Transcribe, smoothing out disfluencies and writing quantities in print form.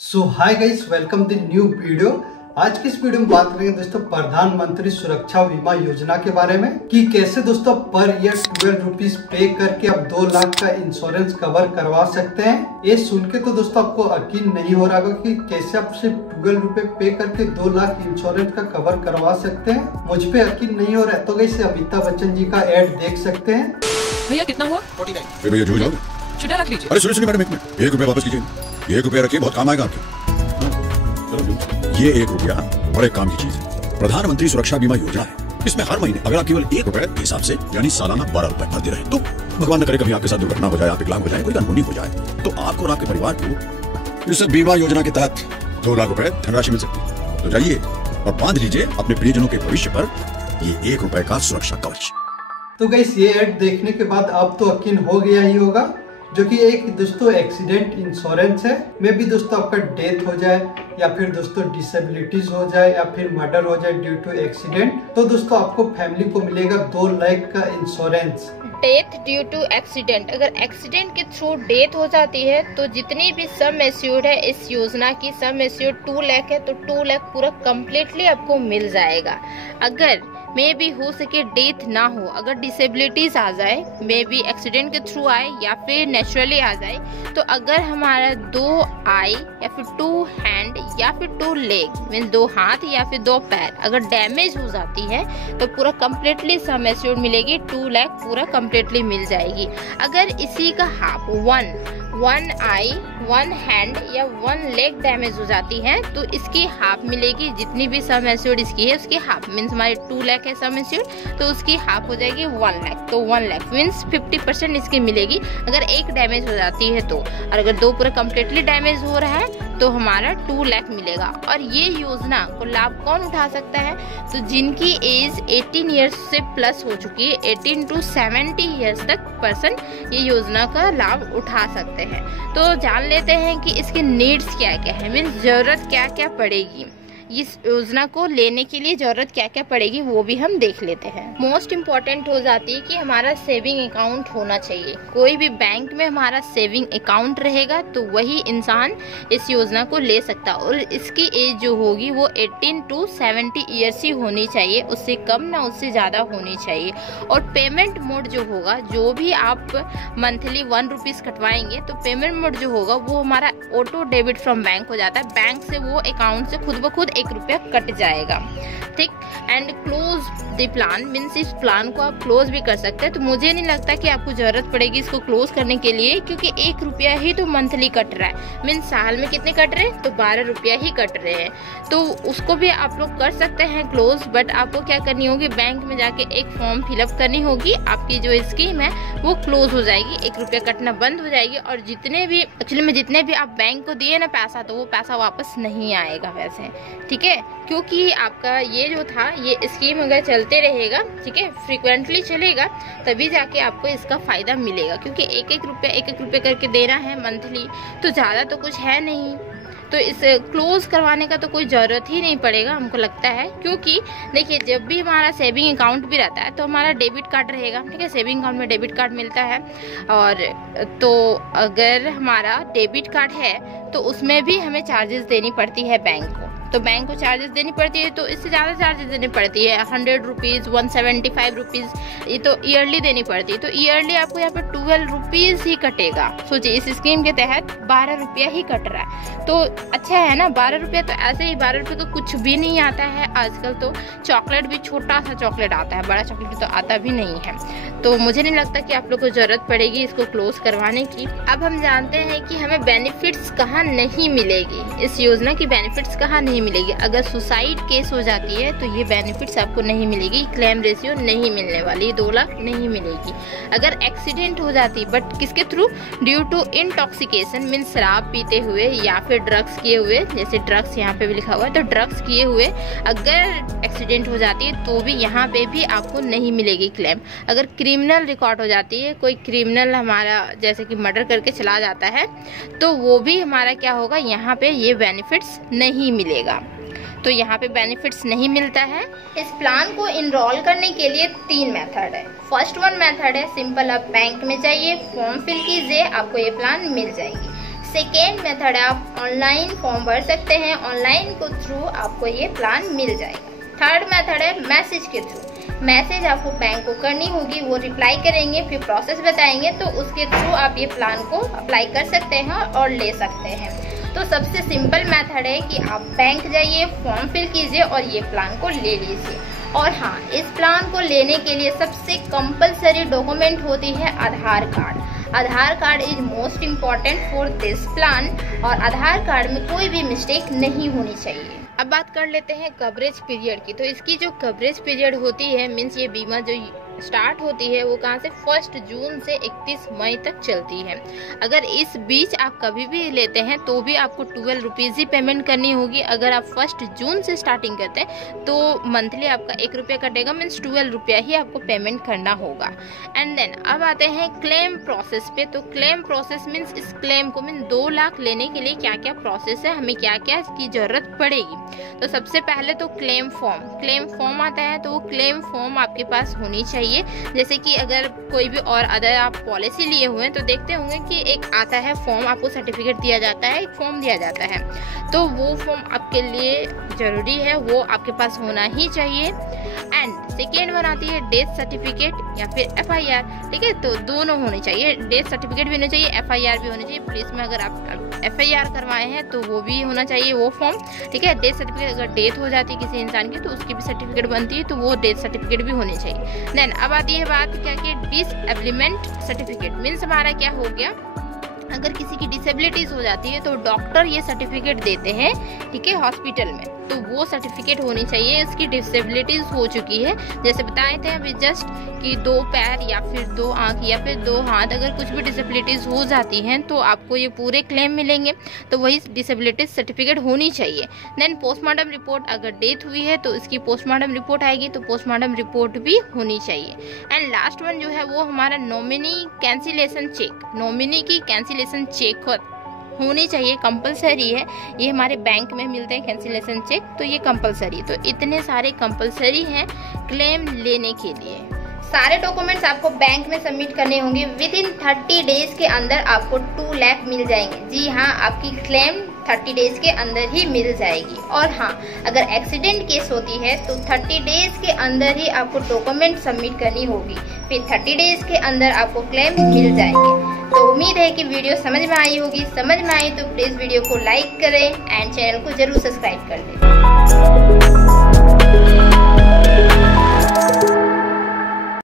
So hi guys, welcome the new video. आज की इस वीडियो में बात करेंगे दोस्तों प्रधानमंत्री सुरक्षा बीमा योजना के बारे में कि कैसे दोस्तों पर ईयर 12 रुपीज पे करके आप 2 लाख का इंश्योरेंस कवर करवा सकते हैं। ये सुन के तो दोस्तों आपको यकीन नहीं हो रहा होगा कि कैसे आप सिर्फ 12 रुपए पे करके 2 लाख इंश्योरेंस का कवर करवा सकते हैं। मुझ पे यकीन नहीं हो रहा है तो गाइस अमिताभ बच्चन जी का एड देख सकते हैं। भैया कितना हुआ? 49। भैया झूठ जाओगे? छुट्टा रख लीजिए। अरे सुनिए मैडम, एक मिनट, 1 रुपया वापस कीजिए। 1 रुपया रखिए, बहुत काम आएगा आपके। ये 1 रुपया बड़े काम की चीज है। प्रधानमंत्री सुरक्षा बीमा योजना है। इसमें हर महीने अगर आप केवल 1 रुपए के हिसाब से यानी सालाना 12 रुपए भरते रहे तो भगवान न करे कभी आपके साथ दुर्घटना हो जाए, आप विकलांग हो जाए, कोई अनहोनी हो जाए तो आपको और आपके परिवार को इस बीमा योजना के तहत 2 लाख रुपए धनराशि मिल सकती है। तो जाइए और बांध लीजिए अपने प्रियजनों के भविष्य पर ये 1 रुपए का सुरक्षा कवच। तो गाइस ये ऐड देखने के बाद अब तो यकीन हो गया ही होगा, जो कि एक दोस्तों एक्सीडेंट इंश्योरेंस है। में भी दोस्तों आपका डेथ हो जाए या फिर दोस्तों डिसेबिलिटीज हो जाए या फिर मर्डर हो जाए ड्यू टू एक्सीडेंट, तो दोस्तों आपको फैमिली को मिलेगा 2 लाख का insurance. Death due to accident, अगर एक्सीडेंट के थ्रू डेथ हो जाती है तो जितनी भी सम एश्योर्ड है इस योजना की सम एश्योर्ड 2 लाख है तो 2 लाख पूरा कम्प्लीटली आपको मिल जाएगा। अगर मे भी हो सके डेथ ना हो, अगर डिसेबिलिटीज आ जाए, मे भी एक्सीडेंट के थ्रू आए या फिर नेचुरली आ जाए, तो अगर हमारा 2 आई या फिर 2 हैंड या फिर 2 लेग मीन 2 हाथ या फिर 2 पैर अगर डैमेज हो जाती है तो पूरा कम्प्लीटली सम एश्योर्ड मिलेगी, 2 लाख पूरा कम्प्लीटली मिल जाएगी। अगर इसी का हाफ 1 आई 1 हैंड या 1 लेग डैमेज हो जाती है तो इसकी हाफ मिलेगी। जितनी भी सम एश्योर्ड इसकी है उसकी हाफ मीन्स हमारे 2 लाख है सम एश्योर्ड तो उसकी हाफ हो जाएगी 1 लाख। तो 1 लाख मीन्स 50% इसकी मिलेगी अगर एक डैमेज हो जाती है तो। और अगर 2 पूरा कम्प्लीटली डैमेज हो रहा है तो हमारा 2 लाख मिलेगा। और ये योजना को लाभ कौन उठा सकता है? तो जिनकी एज 18 ईयर्स से प्लस हो चुकी है, 18 to 70 ईयर्स तक पर्सन ये योजना का लाभ उठा सकते हैं। तो जान लेते हैं कि इसके नीड्स क्या क्या है, मीन्स जरूरत क्या क्या पड़ेगी, इस योजना को लेने के लिए जरूरत क्या क्या पड़ेगी वो भी हम देख लेते हैं। मोस्ट इम्पॉर्टेंट हो जाती है कि हमारा सेविंग अकाउंट होना चाहिए। कोई भी बैंक में हमारा सेविंग अकाउंट रहेगा तो वही इंसान इस योजना को ले सकता है। और इसकी एज जो होगी वो 18 to 70 ईयर्स ही होनी चाहिए, उससे कम ना उससे ज़्यादा होनी चाहिए। और पेमेंट मोड जो होगा, जो भी आप मंथली 1 रुपीज़ कटवाएंगे तो पेमेंट मोड जो होगा वो हमारा ऑटो डेबिट फ्रॉम बैंक हो जाता है। बैंक से वो अकाउंट से खुद ब खुद 1 रुपया कट जाएगा, ठीक। And close the plan means इस प्लान को आप क्लोज भी कर सकते हैं। तो मुझे नहीं लगता कि आपको जरूरत पड़ेगी इसको क्लोज करने के लिए, क्योंकि 1 रुपया ही तो मंथली कट रहा है। मीन्स साल में कितने कट रहे हैं? तो 12 रुपया ही कट रहे हैं। तो उसको भी आप लोग कर सकते हैं क्लोज, बट आपको क्या करनी होगी, बैंक में जाके एक फॉर्म फिलअप करनी होगी, आपकी जो स्कीम है वो क्लोज हो जाएगी, 1 रुपया कटना बंद हो जाएगी। और जितने भी आप बैंक को दिए ना पैसा तो वो पैसा वापस नहीं आएगा वैसे, ठीक है। क्योंकि आपका ये जो था ये स्कीम अगर चलते रहेगा, ठीक है, फ्रिक्वेंटली चलेगा, तभी जाके आपको इसका फायदा मिलेगा। क्योंकि 1-1 रुपया करके देना है मंथली तो ज़्यादा तो कुछ है नहीं, तो इस क्लोज करवाने का तो कोई ज़रूरत ही नहीं पड़ेगा हमको लगता है। क्योंकि देखिए जब भी हमारा सेविंग अकाउंट भी रहता है तो हमारा डेबिट कार्ड रहेगा, ठीक है, सेविंग अकाउंट में डेबिट कार्ड मिलता है। और तो अगर हमारा डेबिट कार्ड है तो उसमें भी हमें चार्जेस देनी पड़ती है बैंक को, तो बैंक को चार्जेस देनी पड़ती है, तो इससे ज़्यादा चार्जेस देनी पड़ती है, 100 रुपीज़ 175 रुपीज़, ये तो ईयरली देनी पड़ती है। तो ईयरली आपको यहाँ पर 12 रुपीज़ ही कटेगा। सोचिए इस स्कीम के तहत 12 रुपया ही कट रहा है, तो अच्छा है ना। 12 रुपया तो ऐसे ही 12 रुपये का कुछ भी नहीं आता है। आजकल तो चॉकलेट भी छोटा सा चॉकलेट आता है, बड़ा चॉकलेट तो आता भी नहीं है। तो मुझे नहीं लगता कि आप लोग को ज़रूरत पड़ेगी इसको क्लोज करवाने की। अब हम जानते हैं कि हमें बेनिफिट्स कहाँ नहीं मिलेगी, इस योजना की बेनिफिट्स कहाँ नहीं मिलेगी। अगर सुसाइड केस हो जाती है तो ये बेनिफिट्स आपको नहीं मिलेगी, क्लेम रेशियो नहीं मिलने वाली, 2 लाख नहीं मिलेगी। अगर एक्सीडेंट हो जाती, बट किसके through? Due to intoxication mean शराब पीते हुए या फिर ड्रग्स किए हुए, जैसे ड्रग्स यहाँ पे भी लिखा हुआ है तो ड्रग्स किए हुए अगर एक्सीडेंट हो जाती है तो भी यहाँ पे भी आपको नहीं मिलेगी क्लेम। अगर क्रिमिनल रिकॉर्ड हो जाती है, कोई क्रिमिनल हमारा जैसे कि मर्डर करके चला जाता है तो वो भी हमारा क्या होगा, यहाँ पे ये बेनिफिट्स नहीं मिलेगा। तो यहाँ पे बेनिफिट्स नहीं मिलता है। इस प्लान को इनरोल करने के लिए 3 मेथड है। फर्स्ट मेथड है सिंपल, आप बैंक में जाइए, फॉर्म फिल कीजिए, आपको ये प्लान मिल जाएगी। सेकेंड मेथड है, आप ऑनलाइन फॉर्म भर सकते हैं, ऑनलाइन के थ्रू आपको ये प्लान मिल जाएगा। थर्ड मेथड है मैसेज के थ्रू। मैसेज आपको बैंक को करनी होगी, वो रिप्लाई करेंगे, फिर प्रोसेस बताएंगे, तो उसके थ्रू आप ये प्लान को अप्लाई कर सकते हैं और ले सकते हैं। तो सबसे सिंपल मेथड है कि आप बैंक जाइए, फॉर्म फिल कीजिए और ये प्लान को ले लीजिए। और हाँ, इस प्लान को लेने के लिए सबसे कंपलसरी डॉक्यूमेंट होती है Aadhaar card. Aadhaar card is most important for this plan और आधार कार्ड में कोई भी मिस्टेक नहीं होनी चाहिए। अब बात कर लेते हैं कवरेज पीरियड की। तो इसकी जो कवरेज पीरियड होती है, मीन्स ये बीमा जो स्टार्ट होती है वो कहाँ से 1 जून से 31 मई तक चलती है। अगर इस बीच आप कभी भी लेते हैं तो भी आपको 12 रुपीज़ ही पेमेंट करनी होगी। अगर आप 1 जून से स्टार्टिंग करते हैं तो मंथली आपका 1 रुपया कटेगा, मीन्स 12 रुपया ही आपको पेमेंट करना होगा। एंड देन अब आते हैं क्लेम प्रोसेस पे। तो क्लेम प्रोसेस मीन्स इस क्लेम को मीन 2 लाख लेने के लिए क्या क्या प्रोसेस है, हमें क्या क्या की जरूरत पड़ेगी। तो सबसे पहले तो क्लेम फॉर्म आता है। तो वो क्लेम फॉर्म आपके पास होनी चाहिए। जैसे कि अगर कोई भी और अदर आप पॉलिसी लिए हुए हैं तो देखते होंगे कि एक आता है फॉर्म, आपको सर्टिफिकेट दिया जाता है, एक फॉर्म दिया जाता है। तो वो फॉर्म आपके लिए जरूरी है, वो आपके पास होना ही चाहिए। एंड सेकेंड वन आती है डेथ सर्टिफिकेट या फिर FIR। ठीक है, तो दोनों होने चाहिए, डेथ सर्टिफिकेट भी होना चाहिए, FIR भी होना चाहिए। पुलिस में अगर आप FIR करवाए हैं तो वो भी होना चाहिए, वो फॉर्म। ठीक है, डेथ सर्टिफिकेट अगर डेथ हो जाती है किसी इंसान की तो उसकी भी सर्टिफिकेट बनती है, तो वो डेथ सर्टिफिकेट भी होनी चाहिए। देन अब आती है बात क्या कि डिसएबलिमेंट सर्टिफिकेट। मीन्स हमारा क्या हो गया, अगर किसी की डिसेबिलिटीज हो जाती है तो डॉक्टर ये सर्टिफिकेट देते हैं, ठीक है, हॉस्पिटल में, तो वो सर्टिफिकेट होनी चाहिए इसकी डिसेबिलिटीज हो चुकी है। जैसे बताए थे अभी जस्ट कि 2 पैर या फिर 2 आंख या फिर 2 हाथ, अगर कुछ भी डिसेबिलिटीज हो जाती हैं तो आपको ये पूरे क्लेम मिलेंगे, तो वही डिसेबिलिटीज सर्टिफिकेट होनी चाहिए। देन पोस्टमार्टम रिपोर्ट, अगर डेथ हुई है तो इसकी पोस्टमार्टम रिपोर्ट आएगी, तो पोस्टमार्टम रिपोर्ट भी होनी चाहिए। एंड लास्ट वन जो है वो हमारा नॉमिनी कैंसिलेशन चेक। नॉमिनी की कैंसिलेशन चेक होनी चाहिए, कंपलसरी है। ये हमारे बैंक में मिलते हैं कैंसिलेशन चेक, तो ये कंपलसरी। तो इतने सारे कंपलसरी हैं क्लेम लेने के लिए। सारे डॉक्यूमेंट्स आपको बैंक में सबमिट करने होंगे। विद इन 30 डेज के अंदर आपको 2 लाख मिल जाएंगे। जी हाँ, आपकी क्लेम 30 डेज के अंदर ही मिल जाएगी। और हाँ, अगर एक्सीडेंट केस होती है तो 30 डेज के अंदर ही आपको डॉक्यूमेंट सबमिट करनी होगी, फिर 30 डेज के अंदर आपको क्लेम मिल जाएंगे। तो उम्मीद है कि वीडियो समझ में आई होगी। समझ में आई तो प्लीज वीडियो को लाइक करें एंड चैनल को जरूर सब्सक्राइब कर दें।